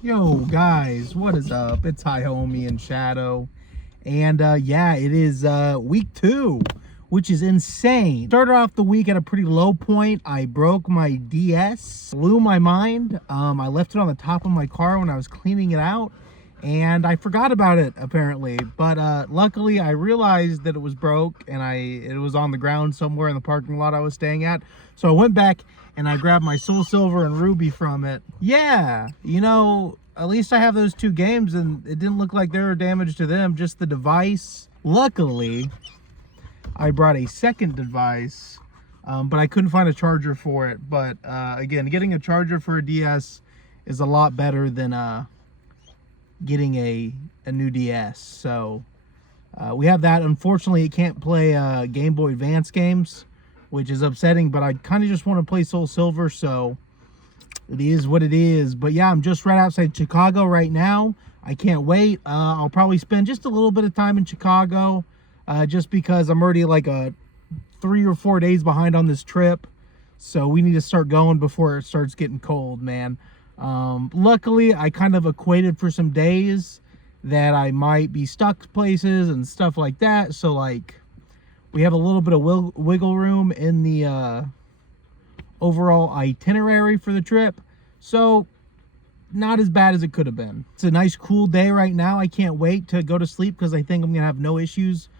Yo guys, what is up? It's HighHomie and Shadow, and yeah, it is week 2, which is insane. Started off the week at a pretty low point. I broke my DS, blew my mind. I left it on the top of my car when I was cleaning it out, and I forgot about it apparently. But luckily, I realized that it was broke, and it was on the ground somewhere in the parking lot I was staying at. So I went back and I grabbed my Soul Silver and Ruby from it. Yeah, you know, at least I have those 2 games and it didn't look like there were damage to them, just the device. Luckily, I brought a second device, but I couldn't find a charger for it. But again, getting a charger for a DS is a lot better than getting a new DS. So we have that. Unfortunately, it can't play Game Boy Advance games, which is upsetting, but I kind of just want to play Soul Silver, so it is what it is. But yeah, I'm just right outside Chicago right now. I can't wait. I'll probably spend just a little bit of time in Chicago, just because I'm already like 3 or 4 days behind on this trip, so we need to start going before it starts getting cold, man. Luckily, I kind of equated for some days that I might be stuck places and stuff like that, so like we have a little bit of wiggle room in the overall itinerary for the trip. So not as bad as it could have been. It's a nice cool day right now. I can't wait to go to sleep because I think I'm going to have no issues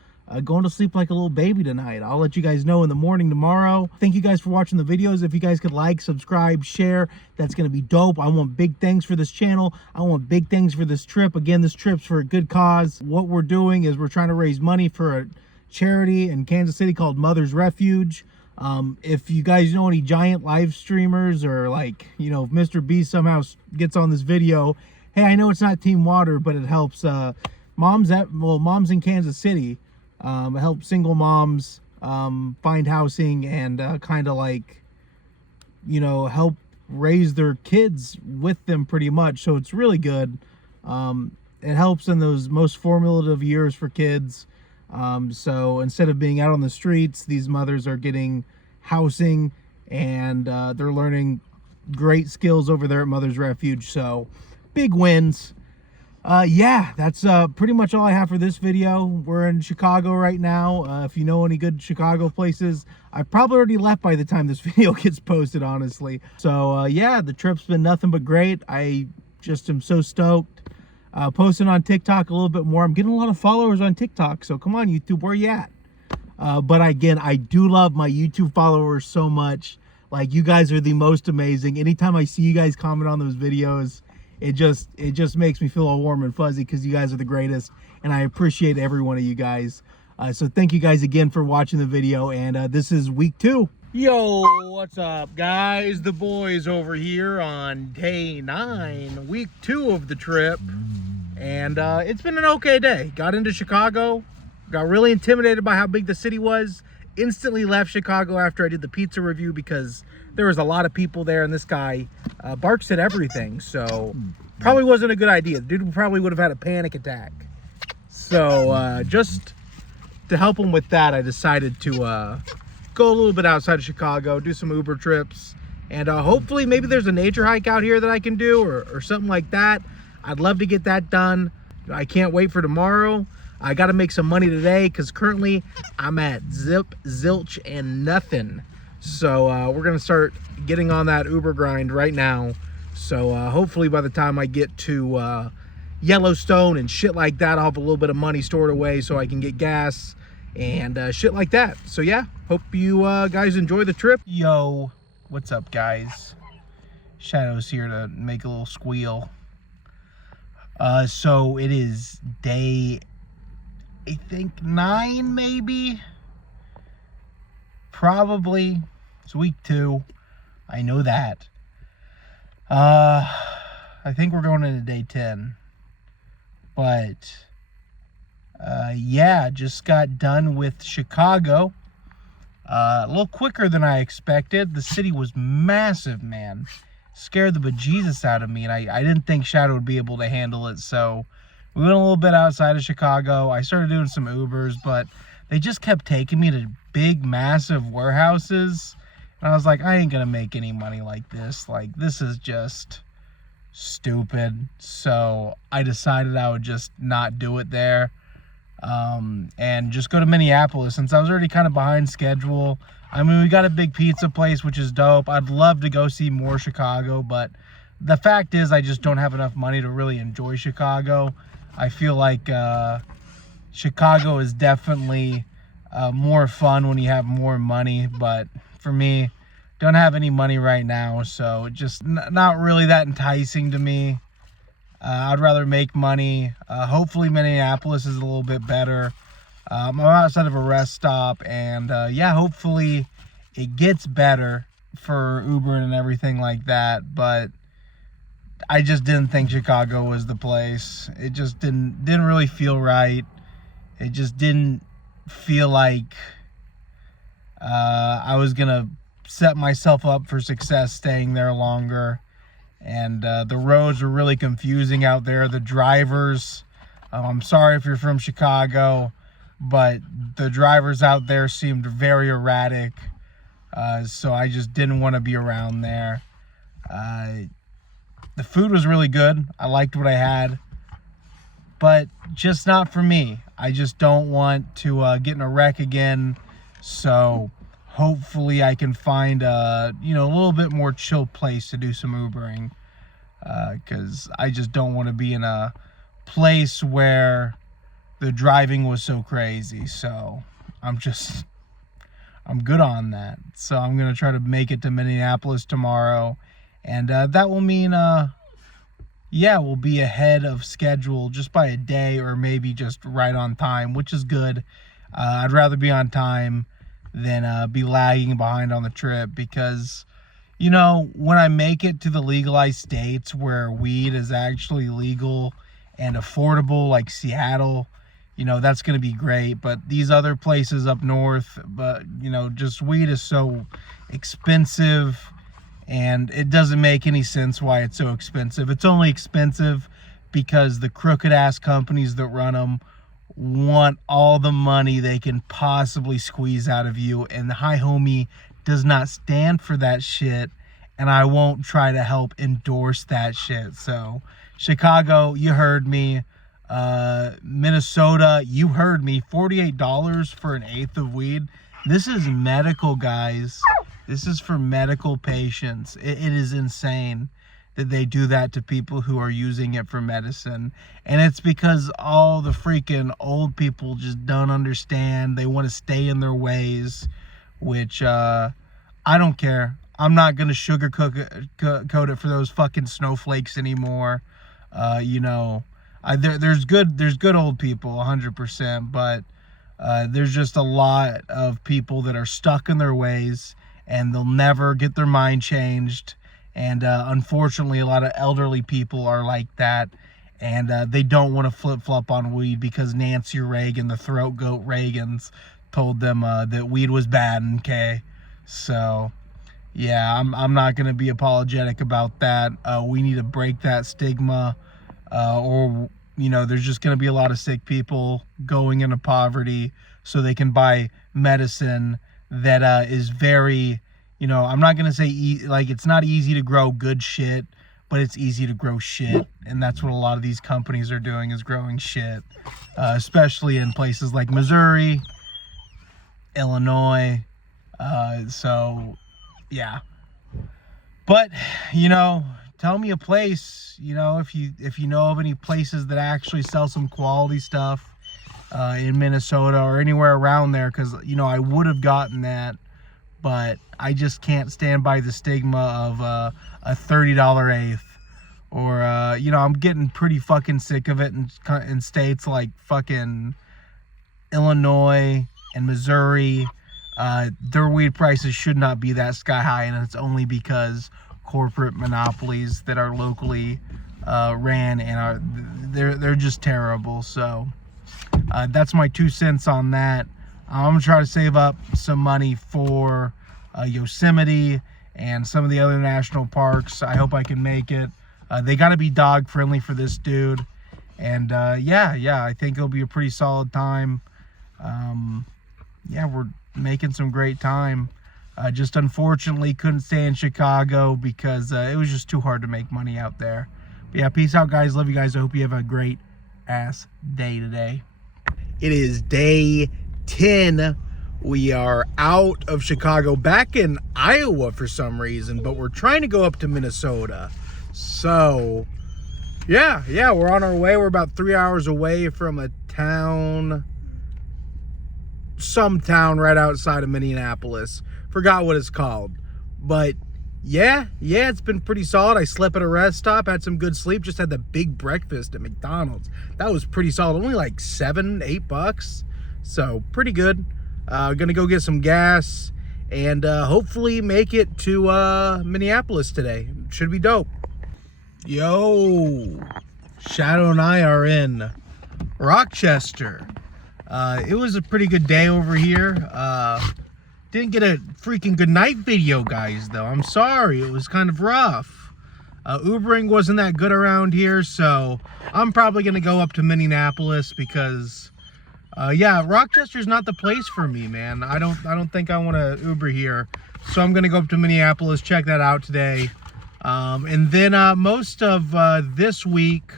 going to sleep like a little baby tonight. I'll let you guys know in the morning tomorrow. Thank you guys for watching the videos. If you guys could like, subscribe, share, that's going to be dope. I want big things for this channel. I want big things for this trip. Again, this trip's for a good cause. What we're doing is we're trying to raise money for a charity in Kansas City called Mother's Refuge. If you guys know any giant live streamers, or like, you know, if Mr. Beast somehow gets on this video, hey, I know it's not Team Water, but it helps moms in Kansas City. It helps single moms find housing and kind of like, you know, help raise their kids with them pretty much. So it's really good. It helps in those most formative years for kids. So instead of being out on the streets, these mothers are getting housing, and they're learning great skills over there at Mother's Refuge. So big wins. Yeah, that's pretty much all I have for this video. We're in Chicago right now. If you know any good Chicago places, I probably already left by the time this video gets posted, honestly. So yeah, the trip's been nothing but great. I just am so stoked. Posting on TikTok a little bit more. I'm getting a lot of followers on TikTok, so come on, YouTube, where you at? But again, I do love my YouTube followers so much. Like, you guys are the most amazing. Anytime I see you guys comment on those videos, it just makes me feel all warm and fuzzy, because you guys are the greatest, and I appreciate every one of you guys. So thank you guys again for watching the video, and this is week 2. Yo, what's up, guys? The boys over here on day 9, week 2 of the trip. And it's been an okay day. Got into Chicago, got really intimidated by how big the city was. Instantly left Chicago after I did the pizza review, because there was a lot of people there, and this guy barks at everything. So probably wasn't a good idea. The dude probably would have had a panic attack. So just to help him with that, I decided to go a little bit outside of Chicago, do some Uber trips, and hopefully maybe there's a nature hike out here that I can do, or something like that. I'd love to get that done. I can't wait for tomorrow. I got to make some money today, because currently I'm at zip, zilch, and nothing. So we're going to start getting on that Uber grind right now. So hopefully by the time I get to Yellowstone and shit like that, I'll have a little bit of money stored away so I can get gas and shit like that. So yeah, hope you guys enjoy the trip. Yo, what's up, guys? Shadow's here to make a little squeal. So it is day, I think 9, maybe, probably. It's week 2. I know that. I think we're going into day 10, but yeah, just got done with Chicago. A little quicker than I expected. The city was massive, man. Scared the bejesus out of me, and I didn't think Shadow would be able to handle it. So we went a little bit outside of Chicago. I started doing some Ubers, but they just kept taking me to big, massive warehouses, and I was like, I ain't gonna make any money like this. Like, this is just stupid. So I decided I would just not do it there, and just go to Minneapolis since I was already kind of behind schedule. I mean, we got a big pizza place, which is dope. I'd love to go see more Chicago, but the fact is I just don't have enough money to really enjoy Chicago. I feel like Chicago is definitely more fun when you have more money, but for me, don't have any money right now, so just not really that enticing to me. I'd rather make money. Hopefully Minneapolis is a little bit better. I'm outside of a rest stop, and yeah, hopefully it gets better for Uber and everything like that, but I just didn't think Chicago was the place. It just didn't really feel right. It just didn't feel like I was gonna set myself up for success staying there longer. And the roads are really confusing out there. The drivers, I'm sorry if you're from Chicago, but the drivers out there seemed very erratic. So I just didn't want to be around there. The food was really good. I liked what I had, but just not for me. I just don't want to get in a wreck again. So hopefully I can find a little bit more chill place to do some Ubering, because I just don't want to be in a place where the driving was so crazy. So I'm good on that. So I'm gonna try to make it to Minneapolis tomorrow, and that will mean we'll be ahead of schedule just by a day, or maybe just right on time, which is good. I'd rather be on time than be lagging behind on the trip, because when I make it to the legalized states where weed is actually legal and affordable, like Seattle, that's going to be great. But these other places up north, but just weed is so expensive, and it doesn't make any sense why it's so expensive. It's only expensive because the crooked ass companies that run them want all the money they can possibly squeeze out of you, and the HighHomie does not stand for that shit, and I won't try to help endorse that shit. So Chicago, you heard me. Minnesota, you heard me. $48 for an eighth of weed. This is medical, guys. This is for medical patients. It is insane that they do that to people who are using it for medicine. And it's because all the freaking old people just don't understand. They want to stay in their ways, which I don't care. I'm not going to sugarcoat it for those fucking snowflakes anymore. There's good old people, 100%, but there's just a lot of people that are stuck in their ways, and they'll never get their mind changed. And unfortunately, a lot of elderly people are like that, and they don't want to flip-flop on weed because Nancy Reagan, the throat goat Reagans, told them that weed was bad. Okay, so yeah, I'm not going to be apologetic about that. We need to break that stigma, or there's just going to be a lot of sick people going into poverty so they can buy medicine that is very, I'm not going to say it's not easy to grow good shit, but it's easy to grow shit. And that's what a lot of these companies are doing, is growing shit, especially in places like Missouri, Illinois. So yeah, but tell me a place, if you know of any places that actually sell some quality stuff in Minnesota or anywhere around there, because I would have gotten that, but I just can't stand by the stigma of a $30 eighth, or I'm getting pretty fucking sick of it in states like fucking Illinois and Missouri. Their weed prices should not be that sky high, and it's only because corporate monopolies that are locally ran and they're just terrible. So that's my 2 cents on that. I'm gonna try to save up some money for Yosemite and some of the other national parks. I hope I can make it. They got to be dog friendly for this dude, and yeah, I think it'll be a pretty solid time. Yeah, we're making some great time. Just unfortunately couldn't stay in Chicago because it was just too hard to make money out there. Yeah, peace out, guys. Love you guys. I hope you have a great ass day today. It is day 10. We are out of Chicago, back in Iowa for some reason, but we're trying to go up to Minnesota. So yeah, we're on our way. We're about 3 hours away from a town, some town right outside of Minneapolis. Forgot what it's called. But yeah, it's been pretty solid. I slept at a rest stop, had some good sleep, just had the big breakfast at McDonald's. That was pretty solid, only like $7-8. So pretty good. Gonna go get some gas and hopefully make it to Minneapolis today. Should be dope. Yo, Shadow and I are in Rochester. It was a pretty good day over here. Didn't get a freaking good night video, guys, though. I'm sorry, it was kind of rough. Ubering wasn't that good around here, so I'm probably gonna go up to Minneapolis because yeah, Rochester's not the place for me, man. I don't think I want to Uber here, so I'm gonna go up to Minneapolis, check that out today. And then most of this week,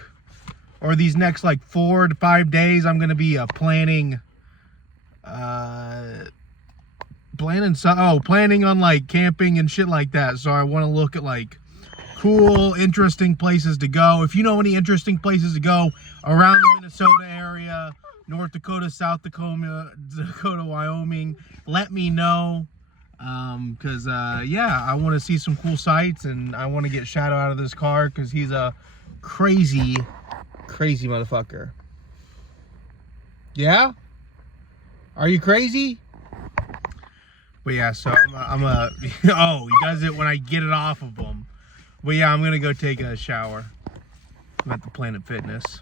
or these next like 4 to 5 days, I'm gonna be planning on like camping and shit like that. So I want to look at like cool, interesting places to go. If you know any interesting places to go around the Minnesota area, North Dakota, South Dakota, Wyoming, let me know. Because yeah, I want to see some cool sights, and I want to get Shadow out of this car because he's a crazy motherfucker. Yeah? Are you crazy? But yeah, so I'm a oh, he does it when I get it off of him. But yeah, I'm gonna go take a shower. I'm at the Planet Fitness.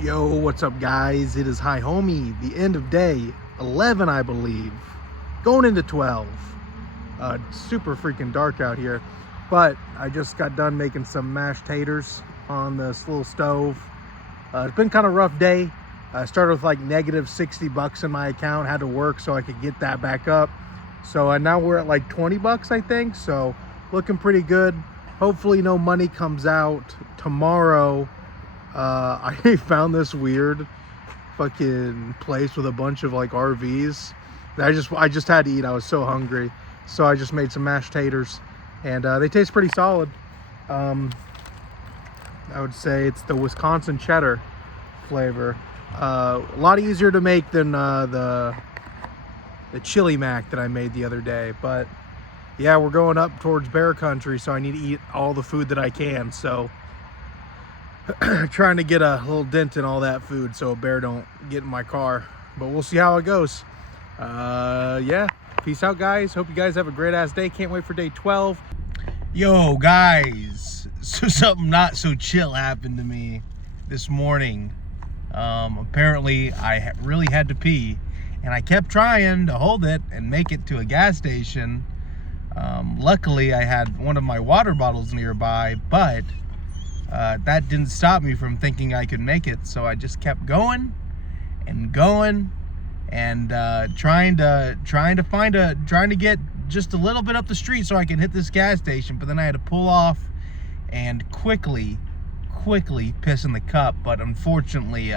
Yo, what's up, guys? It is HighHomie, the end of day 11, I believe, going into 12. Super freaking dark out here, but I just got done making some mashed taters on this little stove. It's been kind of a rough day. I started with like negative $60 in my account, had to work so I could get that back up. So now we're at like $20, I think. So looking pretty good. Hopefully no money comes out tomorrow. I found this weird fucking place with a bunch of like RVs. I just had to eat. I was so hungry. So I just made some mashed taters, and they taste pretty solid. I would say it's the Wisconsin cheddar flavor. A lot easier to make than the chili mac that I made the other day. But yeah, we're going up towards bear country, so I need to eat all the food that I can. So trying to get a little dent in all that food so a bear don't get in my car. But we'll see how it goes. Yeah, peace out, guys. Hope you guys have a great ass day. Can't wait for day 12. Yo, guys, so something not so chill happened to me this morning. Apparently I really had to pee, and I kept trying to hold it and make it to a gas station. Luckily I had one of my water bottles nearby, but that didn't stop me from thinking I could make it. So I just kept going and going, and trying to get just a little bit up the street so I can hit this gas station. But then I had to pull off and quickly piss in the cup. But unfortunately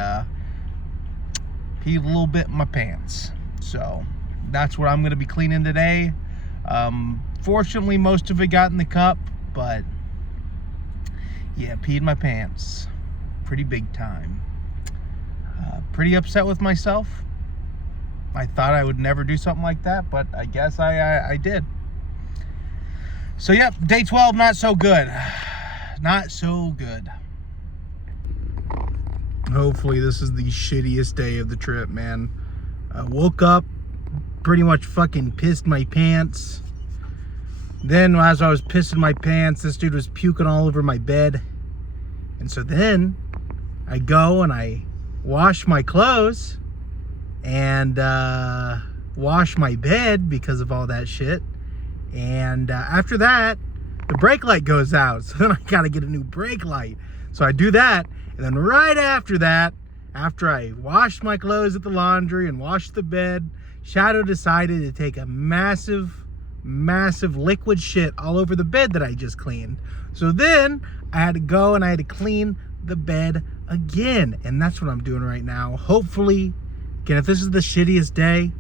peed a little bit in my pants. So that's what I'm gonna be cleaning today. Fortunately most of it got in the cup, but yeah, peed my pants pretty big time. Pretty upset with myself. I thought I would never do something like that, but I guess I did. So yep, day 12, not so good. Not so good. Hopefully this is the shittiest day of the trip, man. I woke up, pretty much fucking pissed my pants. Then as I was pissing my pants, this dude was puking all over my bed. And so then I go and I wash my clothes and wash my bed because of all that shit. And after that, the brake light goes out. So then I gotta get a new brake light. So I do that. And then right after that, after I washed my clothes at the laundry and washed the bed, Shadow decided to take a massive massive liquid shit all over the bed that I just cleaned. So then I had to go and I had to clean the bed again. And that's what I'm doing right now. Hopefully, again, if this is the shittiest day,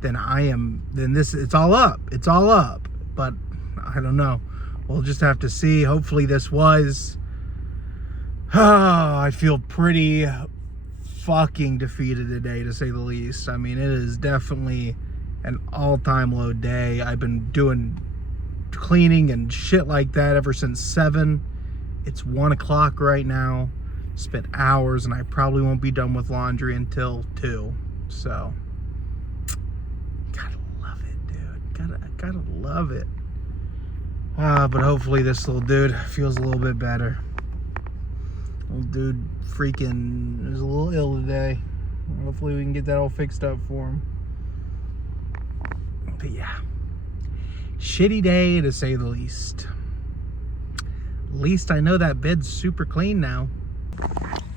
then it's all up. It's all up. But I don't know. We'll just have to see. Hopefully this was... I feel pretty fucking defeated today, to say the least. I mean, it is definitely an all-time low day. I've been doing cleaning and shit like that ever since 7. It's 1 o'clock right now. Spent hours, and I probably won't be done with laundry until 2. So, gotta love it, dude. Gotta love it. But hopefully this little dude feels a little bit better. Little dude freaking is a little ill today. Hopefully we can get that all fixed up for him. But yeah, shitty day to say the least. At least I know that bed's super clean now.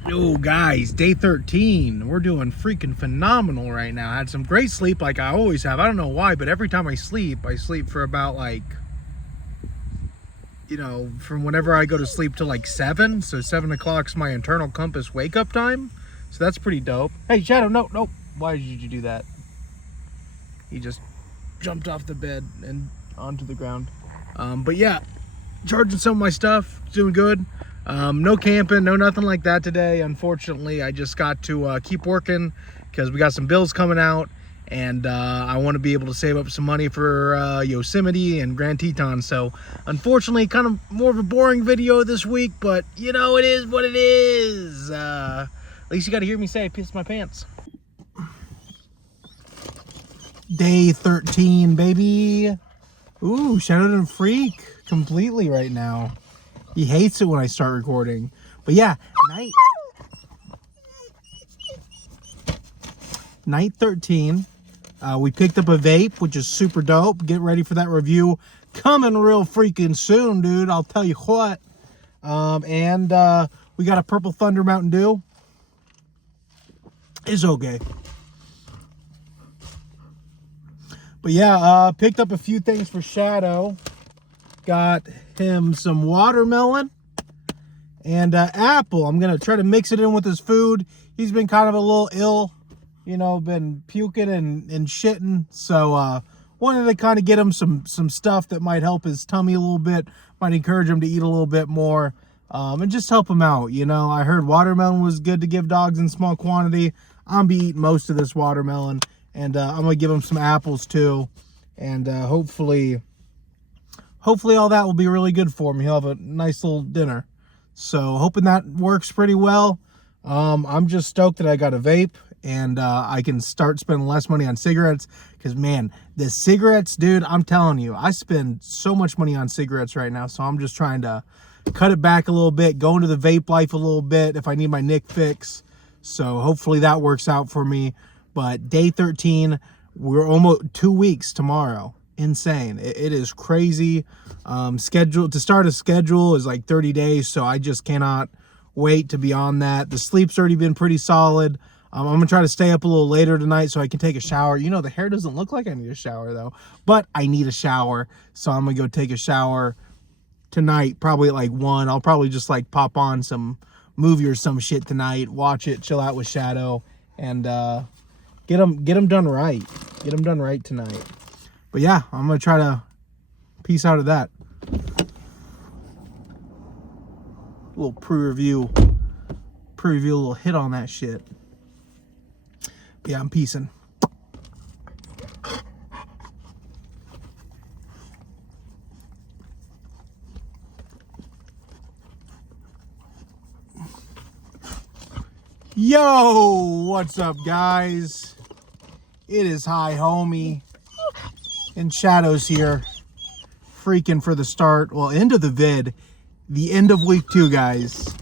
Yo guys, day 13. We're doing freaking phenomenal right now. I had some great sleep like I always have. I don't know why, but every time I sleep for about like, you know, from whenever I go to sleep to like 7. So 7 o'clock's my internal compass wake up time. So that's pretty dope. Hey, Shadow, no. Why did you do that? He just jumped off the bed and onto the ground. But yeah, charging some of my stuff, doing good. No camping, no nothing like that today. Unfortunately, I just got to keep working because we got some bills coming out. And I want to be able to save up some money for Yosemite and Grand Teton. So, unfortunately, kind of more of a boring video this week. But, you know, it is what it is. At least you got to hear me say I pissed my pants. Day 13, baby. Ooh, Shadow didn't freak completely right now. He hates it when I start recording. But, yeah, night 13. We picked up a vape, which is super dope. Get ready for that review coming real freaking soon, dude. I'll tell you what. And we got a Purple Thunder Mountain Dew. It's okay. But yeah, picked up a few things for Shadow. Got him some watermelon and apple. I'm going to try to mix it in with his food. He's been kind of a little ill. You know, been puking and shitting. So, wanted to kind of get him some stuff that might help his tummy a little bit. Might encourage him to eat a little bit more. And just help him out. You know, I heard watermelon was good to give dogs in small quantity. I'm be eating most of this watermelon. And I'm going to give him some apples too. And hopefully all that will be really good for him. He'll have a nice little dinner. So, hoping that works pretty well. I'm just stoked that I got a vape. And I can start spending less money on cigarettes. Because, man, the cigarettes, dude, I'm telling you, I spend so much money on cigarettes right now. So I'm just trying to cut it back a little bit. Go into the vape life a little bit if I need my Nick fix. So hopefully that works out for me. But day 13, we're almost 2 weeks tomorrow. Insane. It is crazy. To start a schedule is like 30 days. So I just cannot wait to be on that. The sleep's already been pretty solid. I'm going to try to stay up a little later tonight so I can take a shower. You know, the hair doesn't look like I need a shower, though. But I need a shower, so I'm going to go take a shower tonight, probably at like 1. I'll probably just, like, pop on some movie or some shit tonight, watch it, chill out with Shadow, and get them done right. Get them done right tonight. But, yeah, I'm going to try to piece out of that. A little pre-review, a little hit on that shit. Yeah, I'm peacing. Yo, what's up, guys? It is HighHomie and Shadow's here, freaking for the start, well, end of the vid, the end of week 2, guys.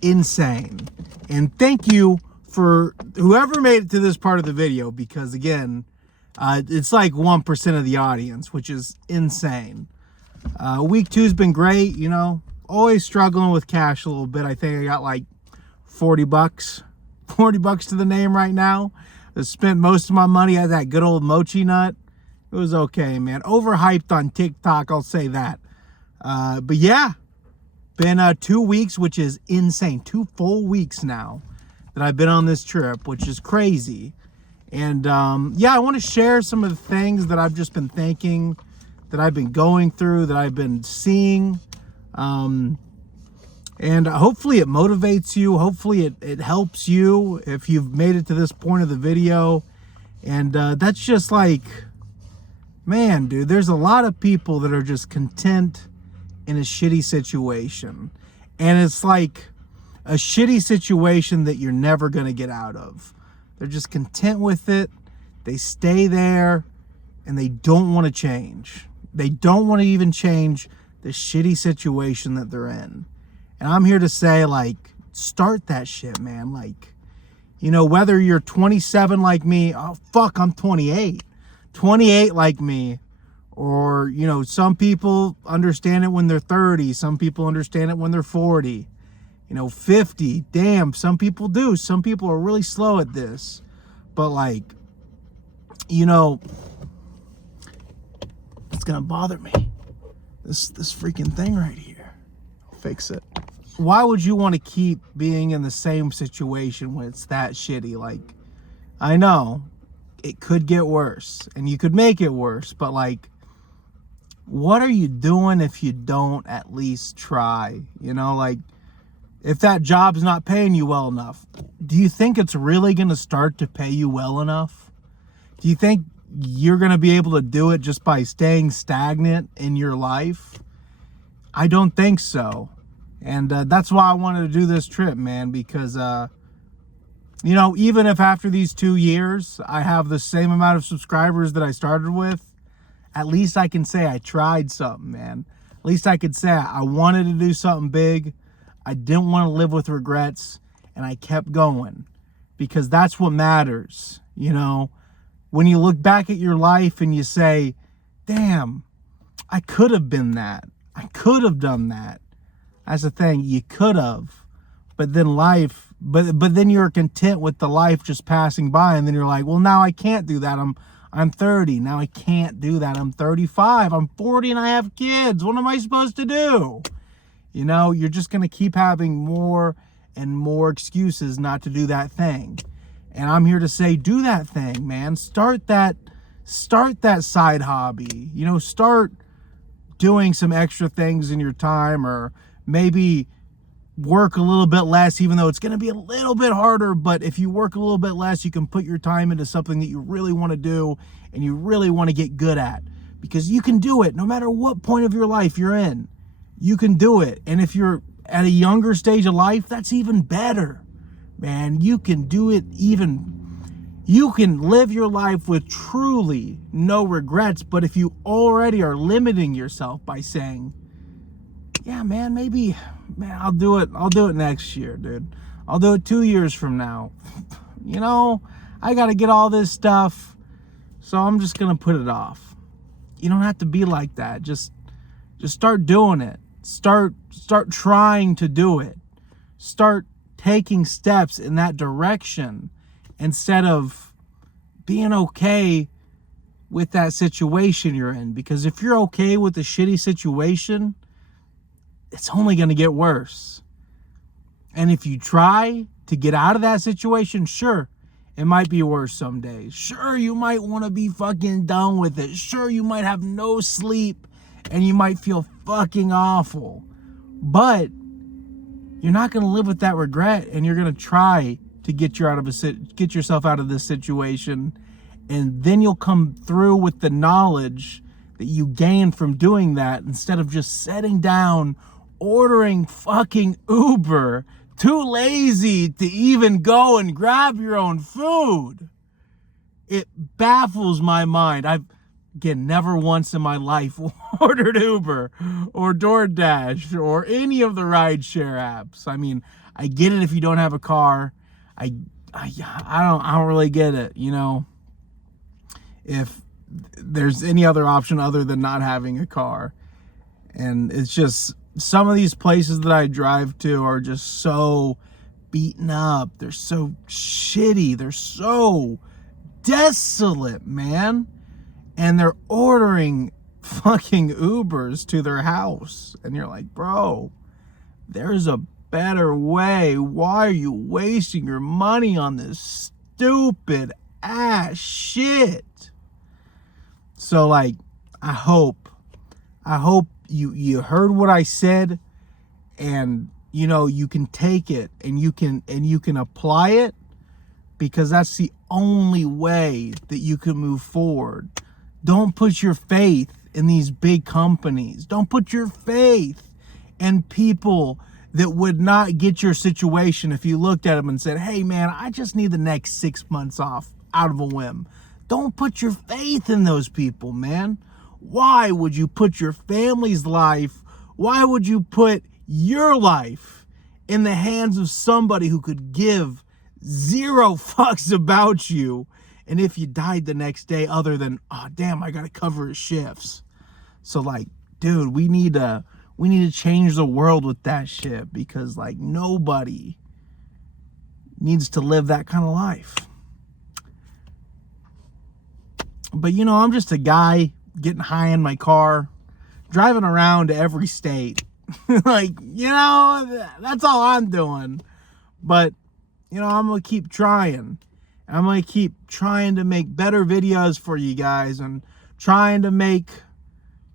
Insane. And thank you for whoever made it to this part of the video, because again, it's like 1% of the audience, which is insane. Week 2's been great, you know, always struggling with cash a little bit. I think I got like 40 bucks to the name right now. I spent most of my money at that good old mochi nut, It was okay, man. Overhyped on TikTok, I'll say that. But yeah, been 2 weeks, which is insane. 2 full weeks now that I've been on this trip, which is crazy. And yeah, I want to share some of the things that I've just been thinking, that I've been going through, that I've been seeing. And hopefully it motivates you. Hopefully it helps you if you've made it to this point of the video. And that's just like, man, dude, there's a lot of people that are just content in a shitty situation. And it's like a shitty situation that you're never going to get out of. They're just content with it. They stay there and they don't want to change. They don't want to even change the shitty situation that they're in. And I'm here to say, like, start that shit, man. Like, you know, whether you're 27 like me, oh, fuck, I'm 28. 28 like me. Or, you know, some people understand it when they're 30. Some people understand it when they're 40. You know, 50. Damn, some people do. Some people are really slow at this. But, like, you know, it's going to bother me. This freaking thing right here. I'll fix it. Why would you want to keep being in the same situation when it's that shitty? Like, I know it could get worse and you could make it worse, but like, what are you doing if you don't at least try? You know, like, if that job's not paying you well enough, do you think it's really going to start to pay you well enough? Do you think you're going to be able to do it just by staying stagnant in your life? I don't think so. And that's why I wanted to do this trip, man, because, you know, even if after these 2 years I have the same amount of subscribers that I started with, at least I can say I tried something, man. At least I could say I wanted to do something big. I didn't want to live with regrets, and I kept going, because that's what matters. You know, when you look back at your life and you say, damn, I could have been that. I could have done that. That's the thing, you could have, but then life, but then you're content with the life just passing by, and then you're like, well, now I can't do that. I'm 30. Now I can't do that. I'm 35. I'm 40 and I have kids. What am I supposed to do? You know, you're just going to keep having more and more excuses not to do that thing. And I'm here to say, do that thing, man. Start that side hobby. You know, start doing some extra things in your time, or maybe work a little bit less, even though it's going to be a little bit harder. But if you work a little bit less, you can put your time into something that you really want to do and you really want to get good at, because you can do it no matter what point of your life you're in. You can do it. And if you're at a younger stage of life, that's even better, man. You can do it. You can live your life with truly no regrets. But if you already are limiting yourself by saying, yeah, man, maybe, man, I'll do it next year, dude. I'll do it 2 years from now. You know, I got to get all this stuff, so I'm just going to put it off. You don't have to be like that. Just start doing it. Start trying to do it. Start taking steps in that direction instead of being okay with that situation you're in. Because if you're okay with the shitty situation, it's only going to get worse. And if you try to get out of that situation, sure, it might be worse some days. Sure, you might want to be fucking done with it. Sure, you might have no sleep and you might feel fucking awful. But you're not going to live with that regret, and you're going to try to get yourself out of this situation. And then you'll come through with the knowledge that you gain from doing that, instead of just sitting down, ordering fucking Uber, too lazy to even go and grab your own food. It baffles my mind. I've, again, never once in my life ordered Uber or DoorDash or any of the rideshare apps. I mean, I get it if you don't have a car. I don't really get it, you know, if there's any other option other than not having a car. And it's just, some of these places that I drive to are just so beaten up. They're so shitty. They're so desolate, man. and they're ordering fucking Ubers to their house. And you're like, bro, there's a better way. Why are you wasting your money on this stupid ass shit? So like, I hope you heard what I said, and you know, you can take it and you can apply it, because that's the only way that you can move forward. Don't put your faith in these big companies. Don't put your faith in people that would not get your situation if you looked at them and said, hey man, I just need the next 6 months off out of a whim. Don't put your faith in those people, man. Why would you put your family's life, why would you put your life in the hands of somebody who could give zero fucks about you, and if you died the next day, other than, oh damn, I gotta cover his shifts? So like, dude, we need to change the world with that shit, because like, nobody needs to live that kind of life. But you know, I'm just a guy getting high in my car, driving around to every state. Like, you know, that's all I'm doing. But you know, I'm gonna keep trying. I'm gonna keep trying to make better videos for you guys, and trying to make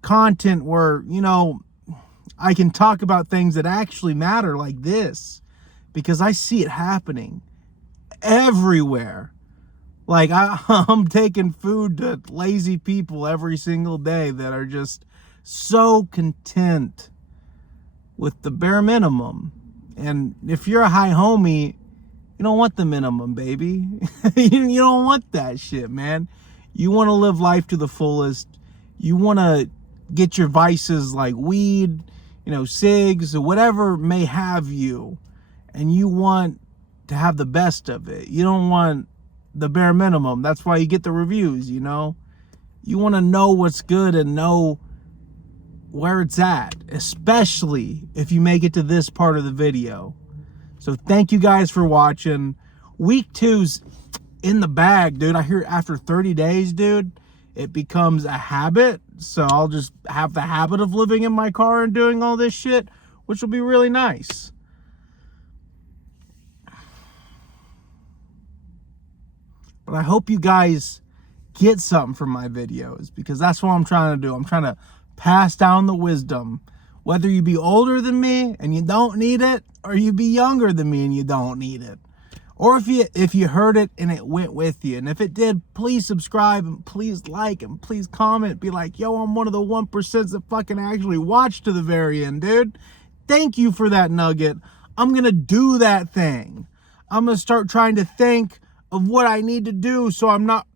content where, you know, I can talk about things that actually matter, like this, because I see it happening everywhere. Like, I'm taking food to lazy people every single day that are just so content with the bare minimum. And if you're a high homie, you don't want the minimum, baby. You don't want that shit, man. You want to live life to the fullest. You want to get your vices like weed, you know, cigs, or whatever may have you. And you want to have the best of it. You don't want the bare minimum. That's why you get the reviews, you know. You want to know what's good and know where it's at, especially if you make it to this part of the video. So thank you guys for watching. Week 2's in the bag, dude. I hear after 30 days, dude, it becomes a habit. So I'll just have the habit of living in my car and doing all this shit, which will be really nice. But I hope you guys get something from my videos, because that's what I'm trying to do. I'm trying to pass down the wisdom. Whether you be older than me and you don't need it, or you be younger than me and you don't need it. Or if you heard it and it went with you. And if it did, please subscribe and please like and please comment. Be like, yo, I'm one of the 1% that fucking actually watched to the very end, dude. Thank you for that nugget. I'm going to do that thing. I'm going to start trying to think of what I need to do, so I'm not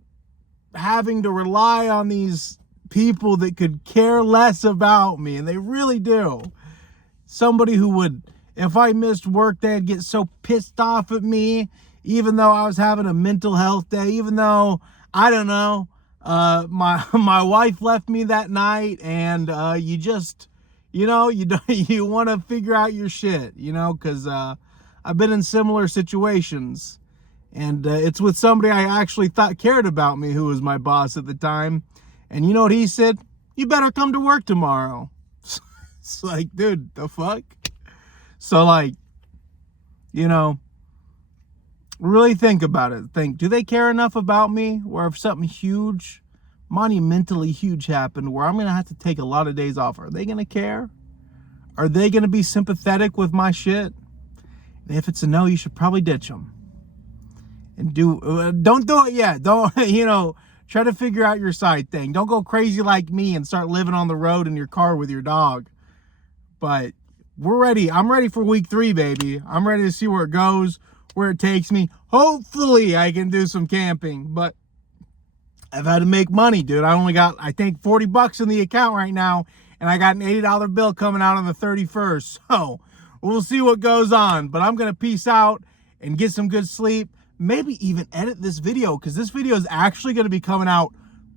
having to rely on these people that could care less about me, and they really do. Somebody who would, if I missed work, they'd get so pissed off at me, even though I was having a mental health day, even though, I don't know, my wife left me that night, and you just, you know, you want to figure out your shit, you know, because I've been in similar situations. And it's with somebody I actually thought cared about me, who was my boss at the time. And you know what he said? You better come to work tomorrow. It's like, dude, the fuck? So like, you know, really think about it. Think, do they care enough about me where if something huge, monumentally huge happened, where I'm going to have to take a lot of days off, are they going to care? Are they going to be sympathetic with my shit? And if it's a no, you should probably ditch them. And don't do it yet. Don't, you know, try to figure out your side thing. Don't go crazy like me and start living on the road in your car with your dog. But we're ready. I'm ready for week 3, baby. I'm ready to see where it goes, where it takes me. Hopefully I can do some camping, but I've had to make money, dude. I only got, I think, 40 bucks in the account right now, and I got an $80 bill coming out on the 31st. So we'll see what goes on, but I'm going to peace out and get some good sleep. Maybe even edit this video, because this video is actually going to be coming out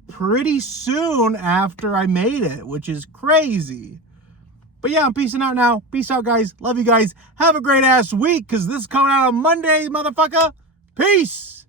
pretty soon after I made it, which is crazy. But yeah, I'm peacing out now. Peace out, guys. Love you guys. Have a great ass week, because this is coming out on Monday, motherfucker. Peace.